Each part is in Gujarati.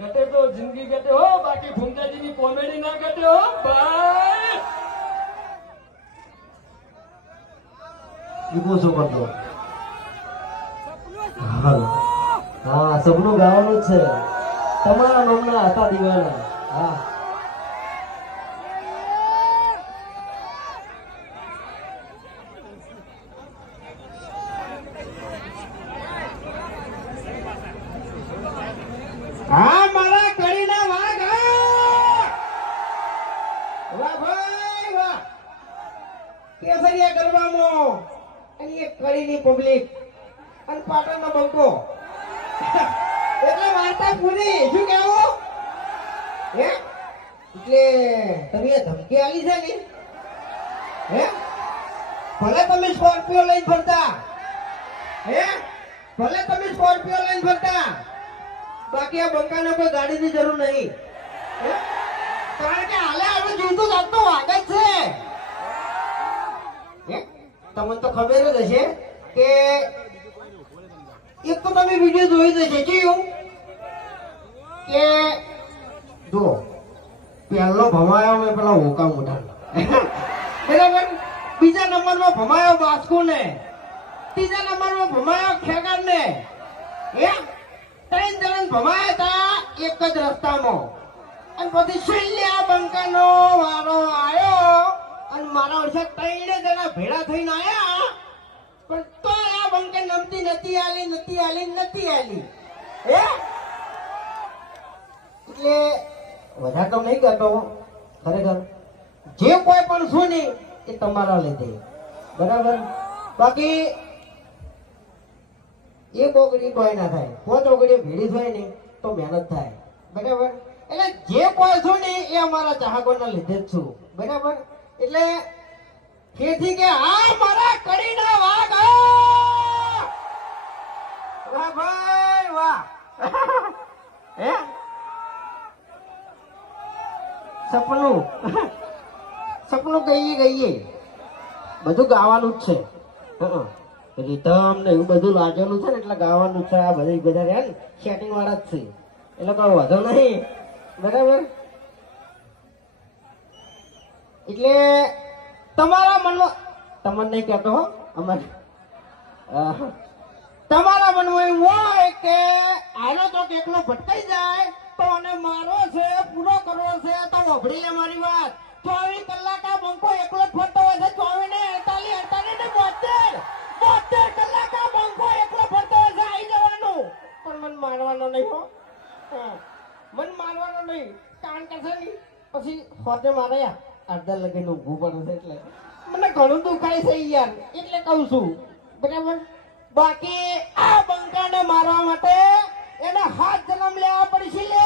घटे तो जिंदगी घटे हो, बाकी भूमता जी की कॉमेडी ना घटे हो भाई। ઈકો શું કરતો? હા, સપનું ગાવાનું જ છે. તમારા નામના હતા દીવાના. હા, હા મારા કડીના વાઘ. વાહ ભાઈ વાહ. કેસરિયા ગરબામાં અને એક કડીની પબ્લિક અને પાટણનો બંકો એટલે વાર્તા પૂરી. શું કહેવું હે? એટલે તમે ધમકી આલી છે ને હે? ભલે તમે સ્કોર્પિયો લઈને ફરતા હે, ભલે તમે સ્કોર્પિયો લઈને ફરતા, બાકી આ બંકાને કોઈ ગાડીની જરૂર નહીં. કારણ કે હાલે આપણે જીવતું જાતનો વાગ જ છે. તમને તો ખબર જ હશે કે એક તો તમે વિડીયો જોઈ જશે કેવું કે જો પહેલો ભમાયો મેં પેલા હોકા મોઢા બરાબર, બીજા નંબરમાં ભમાયો બાસ્કો ને, ત્રીજા નંબરમાં ભમાયો ખેગાર ને, ત્રણ જણ ભમાયા હતા એક જ રસ્તામાં. અને પછી છેલ્લે આ બંકાનો વારો આવ્યો અને મારા વર્ષે ત્રણે જણા ભેળા થઈને આયા, પણ તો આ બંકે નમતી નથી આલી હે. એટલે વધારે તો નહીં કરતો ખરેખર. જે કોઈ પણ શું નહીં એ તમારા લીધે બરાબર. બાકી એક ઓગળી કોઈ ના થાય, 5 ઓગળી ભેળી થાય ને તો મહેનત થાય બરાબર. એટલે જે કોઈ છું ને એ અમારા ચાહકોના લીધે જ છું બરાબર. એટલે ફેરથી કે આ મારા કડીના વાઘ. વાહ ભાઈ વાહ. હે સપનું ગઈએ બધું ગાવાનું જ છે. રીધમ ને એવું બધું લાગેલું છે ને એટલે ગાવાનું છે. આ બધા રહ્યા ને સેટિંગ વાળા જ છે એટલે કોઈ વાંધો નહીં બરાબર. એટલે તમારા મનમાં, તમને નહીં કહેતો હો, અમારે તમારા મનમાં એવું હોય કે આનો તો એકલો ભટકાઈ જાય તો અને મારો છે પૂરો કરવો છે તો વભડી લે મારી વાત. 24 કલાક આ બંકો એકલો જ ફરતો હોય છે. 24 ને 48 ને 72 કલાક આ બંકો એકલો ફરતો હોય છે. આવી જવાનું પણ મન મારવાનો નહીં હો. મન મારવાનો નહીં. કારણ કે છે ને પછી ફોટે માર્યા અડધા લગીને ઊભું પડે છે એટલે મને ઘણું દુખાય છે યાર, એટલે કહું છું બરાબર. બાકી આ બંકાને મારવા માટે એને 7 જન્મ લેવા પડશે લે.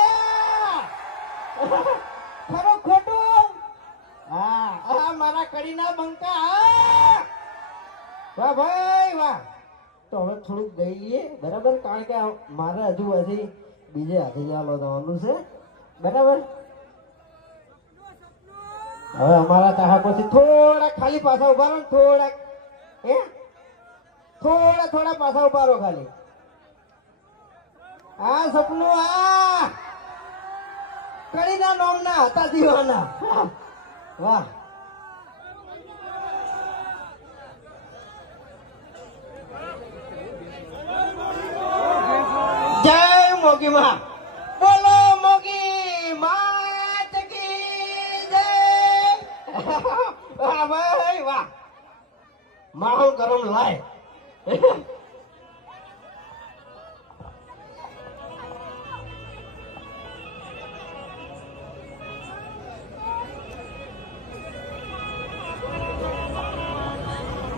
ખરો ખોટું? હા, આ મારા કડીના બંકા. વાહ ભાઈ વાહ. તો હવે થોડુંક ગઈએ બરાબર, કારણ કે મારે હજુ હજી બીજે હાથે ચાલો જવાનું છે બરાબર. હવે અમારા ચાહકોથી થોડા ખાલી પાછા ઉભા રહો, થોડા પાછા ઉભા રહો ખાલી. આ સપનું આ કડીના નામના હતા દીવાના. વાહ. જય મોગી માં. બોલો મોગી માત કી જય. વાહ ભાઈ વાહ. માહોલ ગરમ લાય.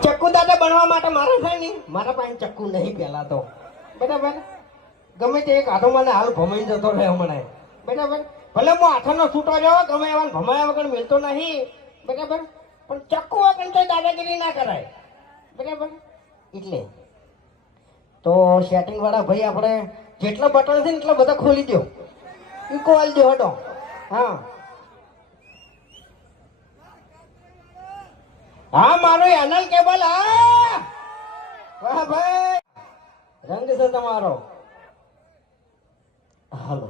ચક્કુ દાદા બનવા માટે મારે છે ને મારા પાસે ચક્કુ નહીં પેલા તો બરાબર. ગમે તે એક હાથો મને હાલ ભમાઈ જતો રહે હમણાં બરાબર. ભલે હું હાથોનો છૂટો રહ્યો ગમે એવા ભમાયા વગર મિલતો નહીં બરાબર, પણ ચક્કુ વગર તો દાદાગીરી ના કરાય બરાબર. એટલે તો સેટિંગ વાળા ભાઈ આપણે જેટલા બટન છે ને એટલા બધા ખોલી દો, ઈકો આલી દો હટો. હા હા મારો એનલ કેબલ. હા વાહ ભાઈ, રંગ છે તમારો. હાલો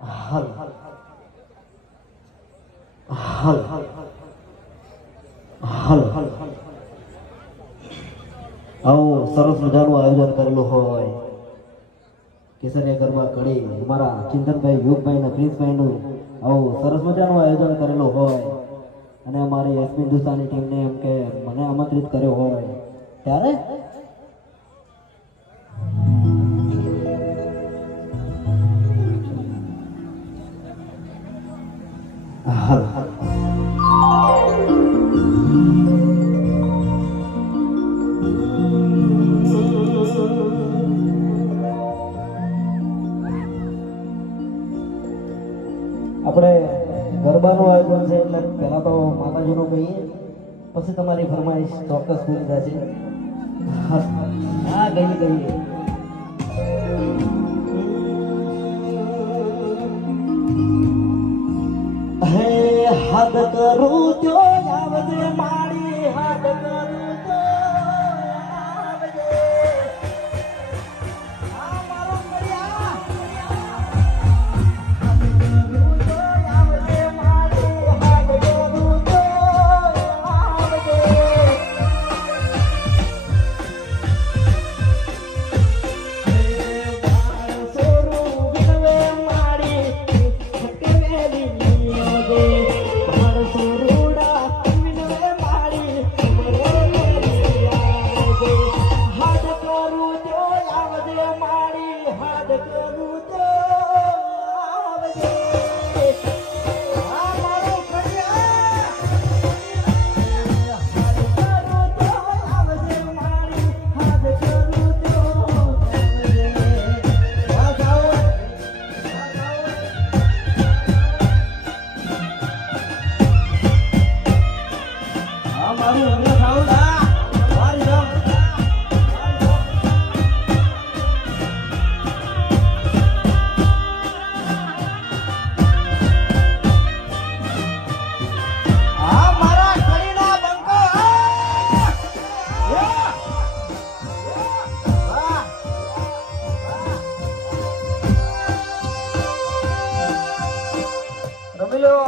હાલ હાલ હાલ હાલ આવો સરસ મજાનું આયોજન કરેલું હોય કેસરિયા ગરબા કડી અમારા ચિંતનભાઈ યુગભાઈ ને પ્રિન્સભાઈનું આવું સરસ મજાનું આયોજન કરેલું હોય અને અમારી એસપી હિન્દુસ્તાની ટીમને એમ કે મને આમંત્રિત કર્યો હોય ત્યારે હાલ હાલ આપણે ગરબાનું આયોજન છે એટલે પહેલા તો માતાજીનું કહીએ પછી તમારી ફરમાઈશ ચોક્કસ પૂરી થશે હા કહીએ હે હાથ કરું જો આવજે મારી હાથ કરું જો આવજે આ મારો કરિયા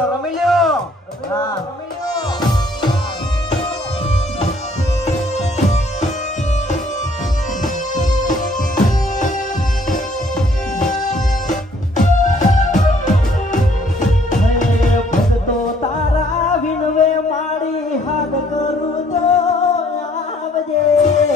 રમી લ્યો ભગતો તારા વિનવે મારી હાથ કરું તો આવજે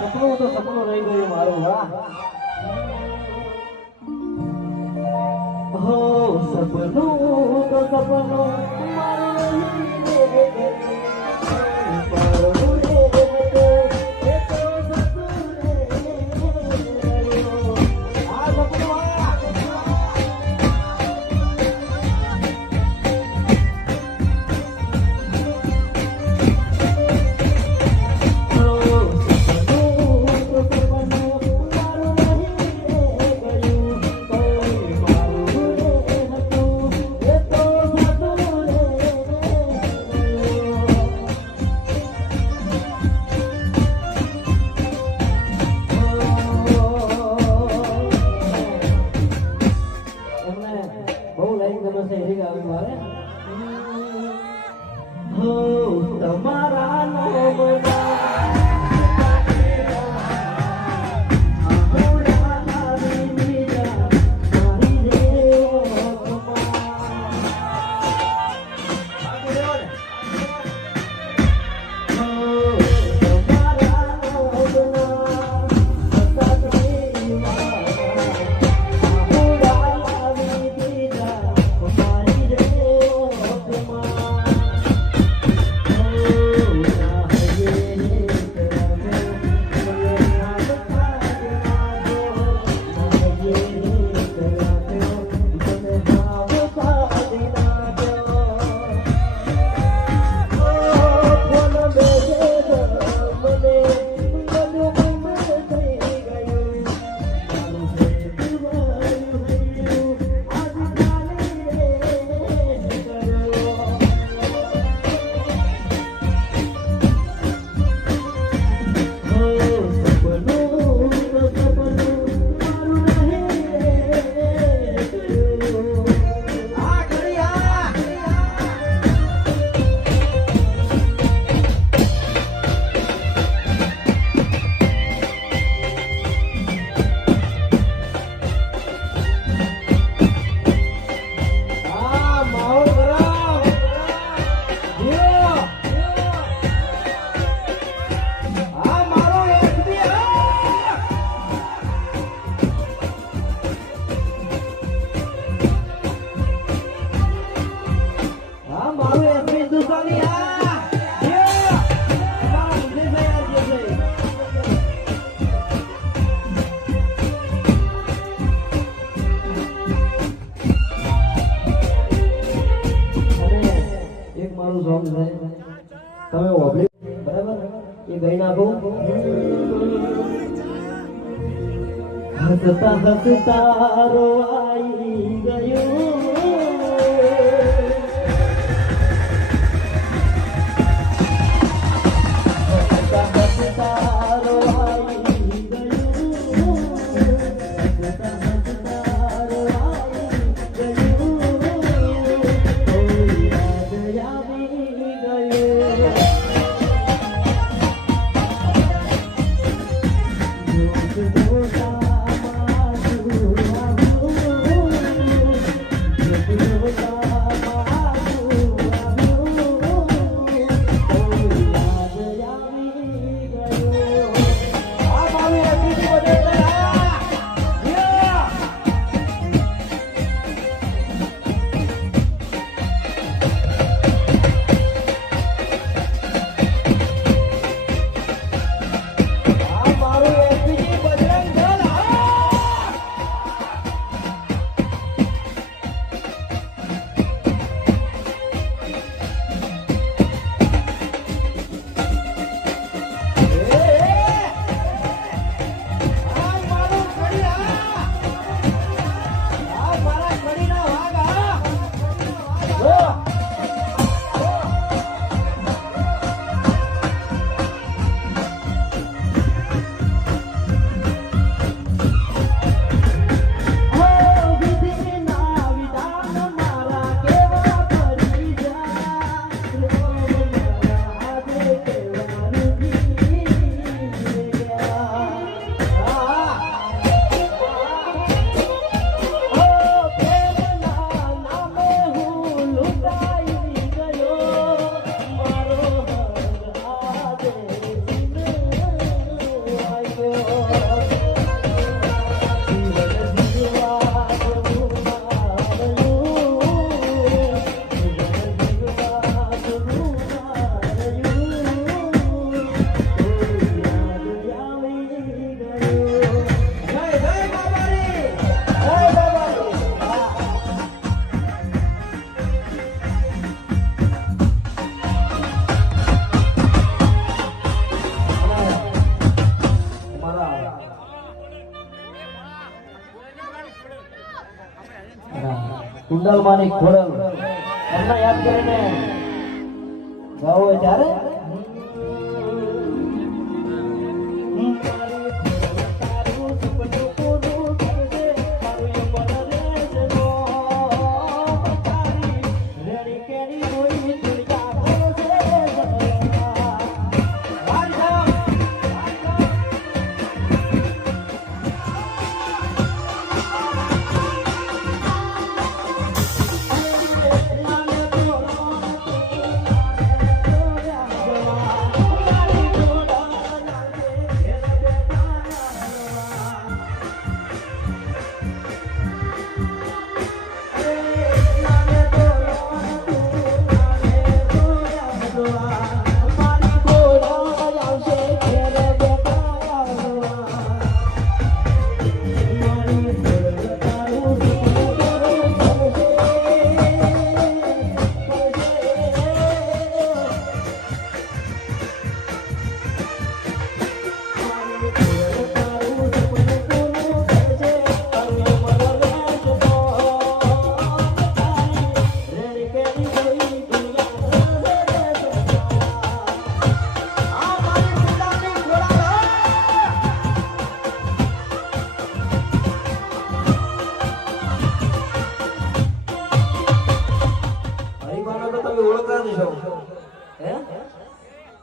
સપનું તો સપનું રહી ગયું મારું વાહ હો સપનું તો સપનું મારું તમારા સોંગ છે તમે ઓબળી બરાબર એ ગઈ નાખો હસતા હસતા રોવાઈ ગયું કુંડલ માની ખોડલ એમને યાદ કરીને ગાવો ત્યારે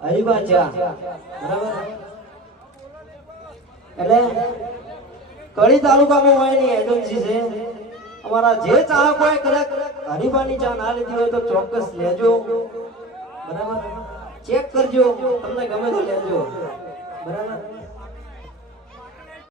હરિભા ચા બરાબર એટલે કડી તાલુકામાં હોય ની એજન્સી છે અમારા જે ચાહકોએ કદાચ હરિભાની ચા ના લીધી હોય તો ચોક્કસ લેજો બરાબર ચેક કરજો તમને ગમે તો લેજો બરાબર